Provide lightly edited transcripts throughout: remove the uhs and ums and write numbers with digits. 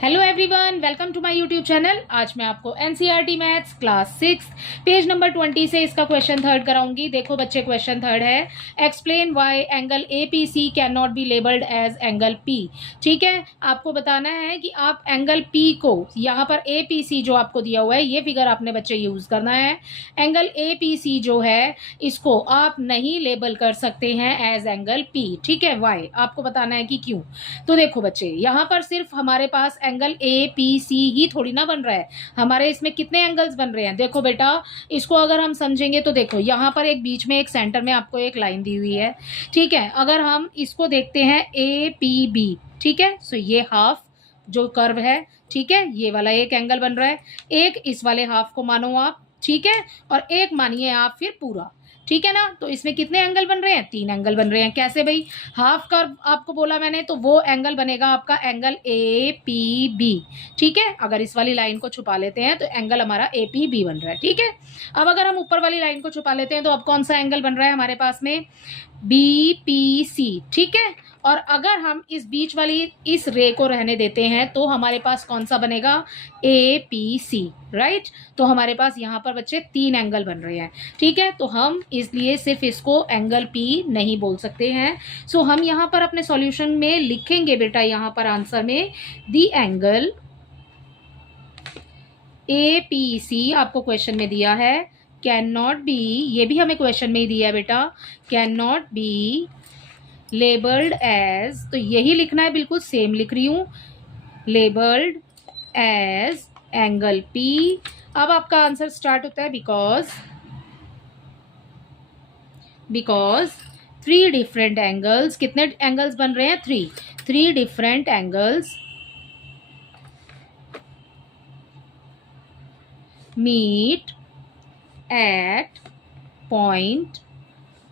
Hello everyone, welcome to my YouTube channel. आज मैं आपको NCERT maths class 6 page number 20 से इसका क्वेश्चन थर्ड कराऊंगी। देखो बच्चे, क्वेश्चन थर्ड है explain why angle APC can not be labelled as angle P. ठीक है, आपको बताना है कि आप एंगल पी को, यहाँ पर एपीसी जो आपको दिया हुआ है ये फिगर आपने बच्चे यूज करना है। एंगल एपीसी जो है इसको आप नहीं लेबल कर सकते हैं एज एंगल पी। ठीक है, वाई आपको बताना है कि क्यों। तो देखो बच्चे, यहाँ पर सिर्फ हमारे पास एंगल ए पी सी ही थोड़ी ना बन रहा है, हमारे इसमें कितने एंगल्स बन रहे हैं। देखो बेटा, इसको अगर हम समझेंगे तो देखो यहाँ पर एक बीच में एक सेंटर में आपको एक लाइन दी हुई है। ठीक है, अगर हम इसको देखते हैं ए पी बी, ठीक है, सो ये हाफ जो कर्व है, ठीक है, ये वाला एक एंगल बन रहा है। एक इस वाले हाफ को मानो आप, ठीक है, और एक मानिए आप फिर पूरा। ठीक है ना, तो इसमें कितने एंगल बन रहे हैं? 3 एंगल बन रहे हैं। कैसे भाई? हाफ कर्व आपको बोला मैंने, तो वो एंगल बनेगा आपका एंगल ए पी बी। ठीक है, अगर इस वाली लाइन को छुपा लेते हैं तो एंगल हमारा ए पी बी बन रहा है। ठीक है, अब अगर हम ऊपर वाली लाइन को छुपा लेते हैं तो अब कौन सा एंगल बन रहा है हमारे पास में? B P C. ठीक है, और अगर हम इस बीच वाली इस रे को रहने देते हैं तो हमारे पास कौन सा बनेगा? ए पी सी। राइट, तो हमारे पास यहाँ पर बच्चे 3 एंगल बन रहे हैं। ठीक है, तो हम इसलिए सिर्फ इसको एंगल पी नहीं बोल सकते हैं। सो हम यहाँ पर अपने सॉल्यूशन में लिखेंगे बेटा, यहाँ पर आंसर में दी एंगल ए पी सी आपको क्वेश्चन में दिया है कैन नॉट बी, ये भी हमें क्वेश्चन में ही दिया है बेटा, can not be labelled as, तो यही लिखना है, बिल्कुल सेम लिख रही हूं, लेबल्ड एज एंगल पी। अब आपका आंसर स्टार्ट होता है बिकॉज 3 डिफरेंट एंगल्स, कितने एंगल्स बन रहे हैं? 3 different angles meet at point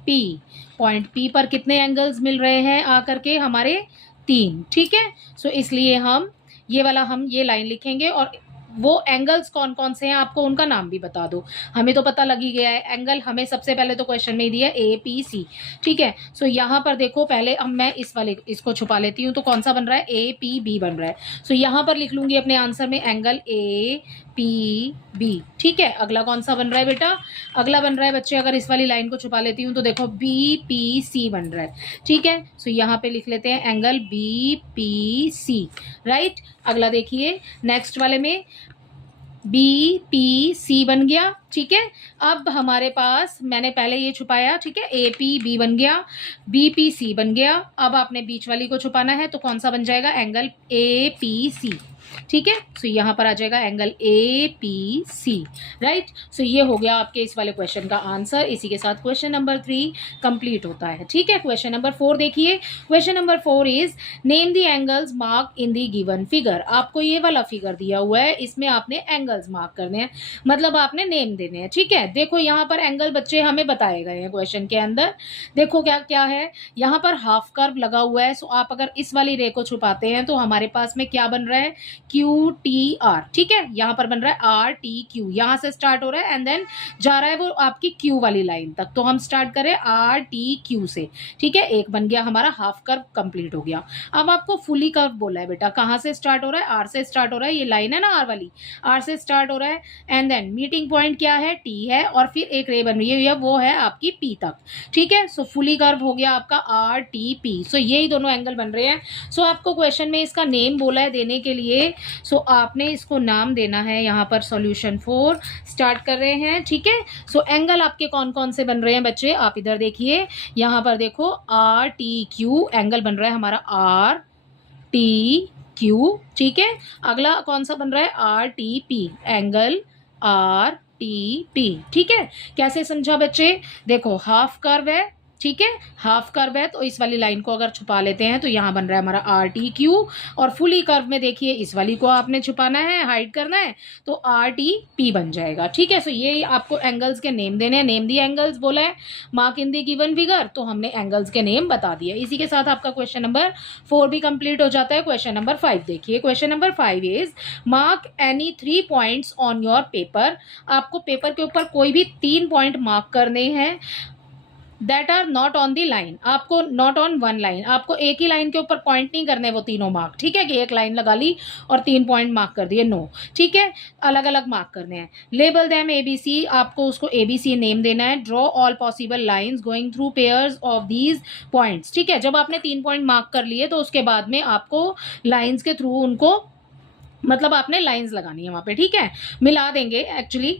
P. Point P पर कितने एंगल्स मिल रहे हैं आकर के? हमारे 3। ठीक है, सो इसलिए हम ये लाइन लिखेंगे और वो एंगल्स कौन कौन से हैं आपको उनका नाम भी बता दो। हमें तो पता लग ही गया है, एंगल हमें सबसे पहले तो क्वेश्चन में ही दिया ए पी सी। ठीक है, सो यहाँ पर देखो, पहले अब मैं इसको छुपा लेती हूँ, तो कौन सा बन रहा है? ए पी बी बन रहा है। सो यहाँ पर लिख लूंगी अपने आंसर में एंगल ए पी बी। ठीक है, अगला कौन सा बन रहा है बेटा? अगला बन रहा है बच्चे, अगर इस वाली लाइन को छुपा लेती हूँ तो देखो बी पी सी बन रहा है। ठीक है, सो यहाँ पे लिख लेते हैं angle B P C. Right, अगला देखिए, नेक्स्ट वाले में बी पी सी बन गया। ठीक है, अब हमारे पास मैंने पहले ये छुपाया, ठीक है, ए पी बी बन गया, बी पी सी बन गया। अब आपने बीच वाली को छुपाना है तो कौन सा बन जाएगा? Angle A P C. ठीक है, सो यहाँ पर आ जाएगा angle A P C. Right, so ये हो गया आपके इस वाले क्वेश्चन का आंसर। इसी के साथ क्वेश्चन नंबर 3 कंप्लीट होता है। ठीक है, क्वेश्चन नंबर 4 देखिए। Question number 4 is name the angles mark in the given figure. आपको ये वाला फिगर दिया हुआ है, इसमें आपने एंगल्स मार्क करने हैं, मतलब आपने नेम देने हैं। ठीक है, देखो यहाँ पर एंगल बच्चे हमें बताए गए हैं क्वेश्चन के अंदर। देखो क्या क्या है, यहाँ पर हाफ कर्व लगा हुआ है। सो आप अगर इस वाली रे को छुपाते हैं तो हमारे पास में क्या बन रहा है? Q T R. ठीक है, यहाँ पर बन रहा है आर टी क्यू, यहाँ से स्टार्ट हो रहा है एंड देन जा रहा है वो आपकी क्यू वाली लाइन तक। तो हम स्टार्ट करें आर टी क्यू से। ठीक है, एक बन गया हमारा, हाफ कर्व कंप्लीट हो गया। अब आपको फुली कर्व बोला है बेटा, कहाँ से स्टार्ट हो रहा है? आर से स्टार्ट हो रहा है, ये लाइन है ना आर वाली, आर से स्टार्ट हो रहा है एंड देन मीटिंग पॉइंट क्या है? टी है, और फिर एक रे बन रही है, वो है आपकी पी तक। ठीक है, सो फुली कर्व हो गया आपका आर टी पी। सो यही दोनों एंगल बन रहे हैं। सो आपको क्वेश्चन में इसका नेम बोला है देने के लिए, सो आपने इसको नाम देना है। यहाँ पर सॉल्यूशन 4 स्टार्ट कर रहे हैं। ठीक है, सो एंगल आपके कौन कौन से बन रहे हैं बच्चे? आप इधर देखिए, यहाँ पर देखो आर टी क्यू एंगल बन रहा है हमारा, आर टी क्यू। ठीक है, अगला कौन सा बन रहा है? R T P, angle R T P. ठीक है, कैसे समझा बच्चे? देखो हाफ कर्व है, ठीक है, हाफ कर्व है, तो इस वाली लाइन को अगर छुपा लेते हैं तो यहाँ बन रहा है हमारा आर टी क्यू, और फुली कर्व में देखिए इस वाली को आपने छुपाना है, हाइड करना है, तो आर टी पी बन जाएगा। ठीक है, सो ये आपको एंगल्स के नेम देने हैं। नेम दी एंगल्स बोला है, mark in the given figure, तो हमने एंगल्स के नेम बता दिया। इसी के साथ आपका क्वेश्चन नंबर 4 भी कंप्लीट हो जाता है। क्वेश्चन नंबर 5 देखिए। Question number 5 is mark any 3 points on your paper. आपको पेपर के ऊपर कोई भी 3 पॉइंट मार्क करने हैं that are not on the line, आपको नॉट ऑन वन लाइन, आपको एक ही लाइन के ऊपर पॉइंट नहीं करने वो तीनों मार्क, ठीक है, कि एक लाइन लगा ली और 3 पॉइंट मार्क कर दिए, नो, ठीक है, अलग अलग मार्क करने हैं। लेबल देम ABC, आपको उसको ABC नेम देना है। Draw all possible lines going through pairs of these points, ठीक है, जब आपने 3 पॉइंट मार्क कर लिए तो उसके बाद में आपको लाइंस के थ्रू उनको, मतलब आपने लाइंस लगानी है वहां पे, ठीक है, मिला देंगे actually.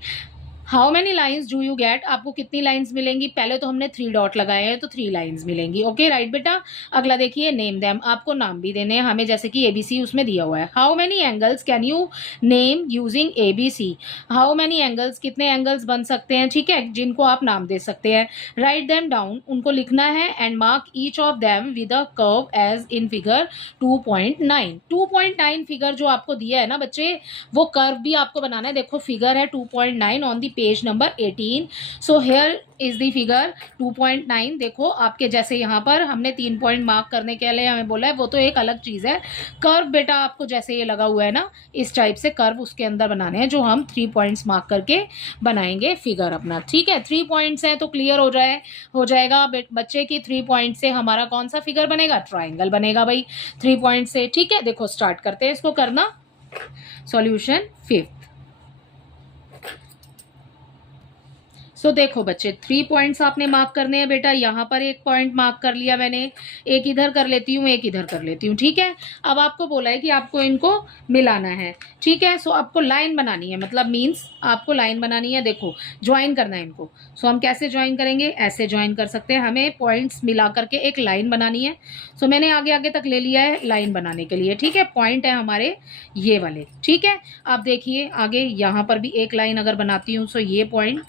How many lines do you get, आपको कितनी लाइन्स मिलेंगी, पहले तो हमने 3 डॉट लगाए हैं तो 3 लाइन्स मिलेंगी, ओके राइट बेटा। अगला देखिए नेम देम, आपको नाम भी देने हैं हमें, जैसे कि ABC उसमें दिया हुआ है। How many angles can you name using ABC, how many angles, कितने एंगल्स बन सकते हैं, ठीक है, जिनको आप नाम दे सकते हैं। राइट देम डाउन, उनको लिखना है, and mark each of them with a curve as in figure 2.9। 2.9 figure जो आपको दिया है ना बच्चे, वो कर्व भी आपको बनाना है। देखो फिगर है 2.9 on the page number 18। So here is the figure 2.9। देखो आपके जैसे यहाँ पर हमने 3 पॉइंट मार्क करने के लिए हमें बोला है, वो तो एक अलग चीज है। कर्व बेटा आपको जैसे ये लगा हुआ है ना, इस टाइप से कर्व उसके अंदर बनाने हैं, जो हम 3 पॉइंट्स मार्क करके बनाएंगे फिगर अपना, ठीक है। 3 पॉइंट्स हैं तो क्लियर हो जाएगा बच्चे की 3 पॉइंट से हमारा कौन सा फिगर बनेगा, ट्राइंगल बनेगा भाई 3 पॉइंट से, ठीक है। देखो स्टार्ट करते हैं इसको करना। Solution 5th। सो देखो बच्चे 3 पॉइंट्स आपने मार्क करने हैं बेटा, यहाँ पर 1 पॉइंट मार्क कर लिया मैंने, एक इधर कर लेती हूँ, एक इधर कर लेती हूँ, ठीक है। अब आपको बोला है कि आपको इनको मिलाना है, ठीक है। सो आपको लाइन बनानी है, मतलब मीन्स आपको लाइन बनानी है। देखो ज्वाइन करना है इनको, सो हम कैसे ज्वाइन करेंगे, ऐसे ज्वाइन कर सकते हैं। हमें पॉइंट्स मिला करके एक लाइन बनानी है। सो मैंने आगे आगे तक ले लिया है लाइन बनाने के लिए, ठीक है। पॉइंट है हमारे ये वाले, ठीक है। आप देखिए आगे यहाँ पर भी एक लाइन अगर बनाती हूँ, सो ये पॉइंट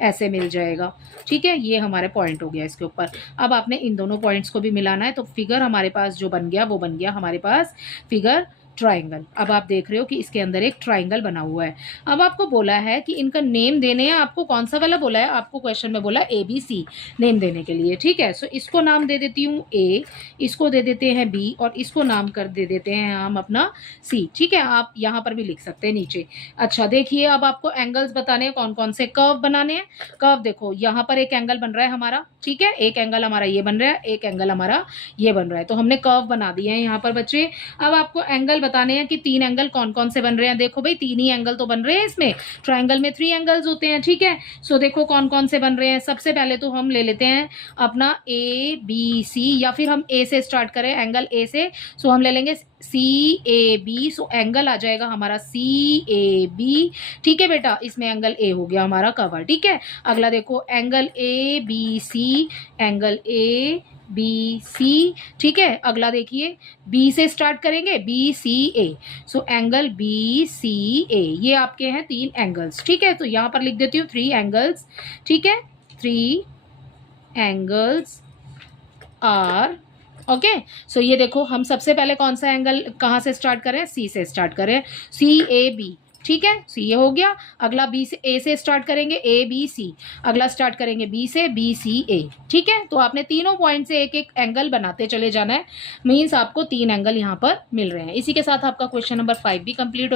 ऐसे मिल जाएगा, ठीक है। ये हमारे पॉइंट हो गया इसके ऊपर। अब आपने इन दोनों पॉइंट्स को भी मिलाना है, तो फिगर हमारे पास जो बन गया वो बन गया हमारे पास फिगर ट्राइंगल। अब आप देख रहे हो कि इसके अंदर एक ट्राइंगल बना हुआ है। अब आपको बोला है कि इनका नेम देने हैं, आपको कौन सा वाला बोला है, आपको क्वेश्चन में बोला ABC नेम देने के लिए, ठीक है। सो इसको नाम दे देती हूँ A, इसको दे देते हैं B, और इसको नाम कर दे देते हैं हम अपना C, ठीक है। आप यहाँ पर भी लिख सकते हैं नीचे। अच्छा देखिए अब आपको एंगल्स बताने हैं, कौन कौन से कर्व बनाने हैं। कर्व देखो यहाँ पर एक एंगल बन रहा है हमारा, ठीक है, एक एंगल हमारा ये बन रहा है, एक एंगल हमारा ये बन रहा है, तो हमने कर्व बना दिए हैं यहाँ पर बच्चे। अब आपको एंगल बताने हैं कि 3 एंगल कौन कौन से बन रहे हैं। देखो भाई 3 ही एंगल तो बन रहे हैं इसमें, ट्राइंगल में 3 एंगल्स होते हैं, ठीक है। सो देखो कौन कौन से बन रहे हैं। सबसे पहले तो हम ले लेते हैं अपना ABC, या फिर हम A से स्टार्ट करें, एंगल A से। सो हम ले लेंगे CAB, सो एंगल आ जाएगा हमारा CAB, ठीक है बेटा। इसमें एंगल A हो गया हमारा कवर, ठीक है। अगला देखो एंगल ABC, एंगल ABC, ठीक है। अगला देखिए B से स्टार्ट करेंगे, BCA, सो एंगल BCA, ये आपके हैं 3 एंगल्स, ठीक है। तो यहाँ पर लिख देती हूँ 3 एंगल्स, ठीक है, 3 एंगल्स आर, ओके। सो ये देखो हम सबसे पहले कौन सा एंगल कहाँ से स्टार्ट करें, C से स्टार्ट करें, CAB, ठीक है। सी ये हो गया। अगला B से A से स्टार्ट करेंगे, ABC, अगला स्टार्ट करेंगे B से, BCA, ठीक है। तो आपने तीनों पॉइंट से एक एक एंगल बनाते चले जाना है, मीन्स आपको 3 एंगल यहाँ पर मिल रहे हैं। इसी के साथ आपका क्वेश्चन नंबर 5 भी कंप्लीट